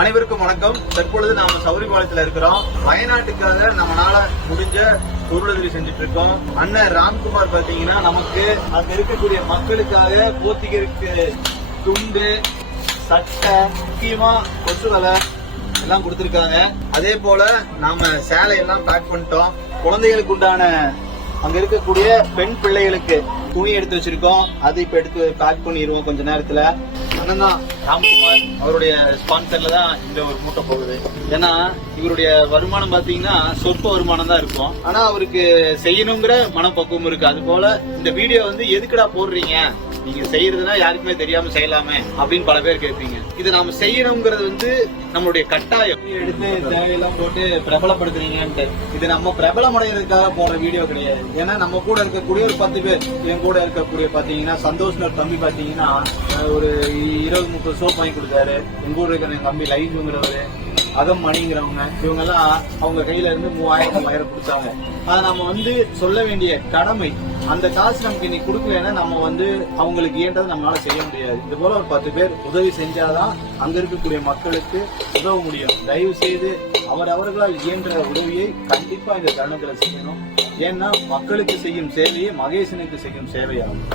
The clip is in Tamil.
அனைவருக்கும் வணக்கம். தற்பொழுது நாம சௌரிபாளையத்துல இருக்கிறோம். வயநாட்டுக்காக நம்மளால முடிஞ்ச பொருளுதவி செஞ்சுட்டு இருக்கோம். அண்ணன் ராம்குமார் பாத்தீங்கன்னா நமக்கு அங்க இருக்கக்கூடிய மக்களுக்காக போத்திக்கிறதுக்கு துண்டு, சட்டை, முக்கியமா கொசு வலை எல்லாம் கொடுத்திருக்காங்க. அதே போல நாம சேலை எல்லாம் பேக் பண்ணிட்டோம். குழந்தைகளுக்கு உண்டான அங்க இருக்கக்கூடிய பெண் பிள்ளைகளுக்கு துணி எடுத்து வச்சிருக்கோம். அது இப்ப எடுத்து பேக் பண்ணிடுவோம் கொஞ்ச நேரத்துல. அண்ணன் தான் ராம்குமார், அவருடைய ஸ்பான்சர்ல தான் இந்த ஒரு மூட்டை போகுது. ஏன்னா இவருடைய வருமானம் பாத்தீங்கன்னா சொற்ப வருமானம் தான் இருக்கும். ஆனா அவருக்கு செய்யணுங்கிற மனப்பக்குவம் இருக்கு. அது போல இந்த வீடியோ எதுக்குடா போடுறீங்க, நீங்க செய்யறதுன்னா யாருக்குமே தெரியாம செய்யலாமே அப்படின்னு பல பேர் கேட்பீங்க. இது நாம செய்யணுங்கிறது நம்மளுடைய கட்டாயம். எடுத்து தேவையெல்லாம் போட்டு பிரபலப்படுத்துறீங்கன்ட்டு இது நம்ம பிரபலமடைகிறதுக்காக போற வீடியோ கிடையாது. ஏன்னா நம்ம கூட இருக்கக்கூடிய ஒரு 10 பேர், என் கூட இருக்கக்கூடிய பாத்தீங்கன்னா சந்தோஷ்னு ஒரு தம்பி பாத்தீங்கன்னா ஒரு 20-30 சோப் வாங்கி கொடுத்தாரு. எங்க ஊர் இருக்கிற என் தம்பி லைஃப்ங்கிறவரு, அகம் மணிங்கிறவங்க, இவங்க எல்லாம் அவங்க கையில இருந்து 3000 கொடுத்தாங்க. அதை நம்ம சொல்ல வேண்டிய கடமை. அந்த காசு நமக்கு இன்னைக்கு கொடுக்கலன்னா நம்ம அவங்களுக்கு இயன்றதை நம்மளால செய்ய முடியாது. இது போல ஒரு 10 பேர் உதவி செஞ்சாதான் அங்க இருக்கக்கூடிய மக்களுக்கு உதவ முடியும். தயவு செய்து அவர்களால் இயன்ற உதவியை கண்டிப்பா இந்த தருணத்துல செய்யணும். ஏன்னா மக்களுக்கு செய்யும் சேவையே மகேசனுக்கு செய்யும் சேவையாகும்.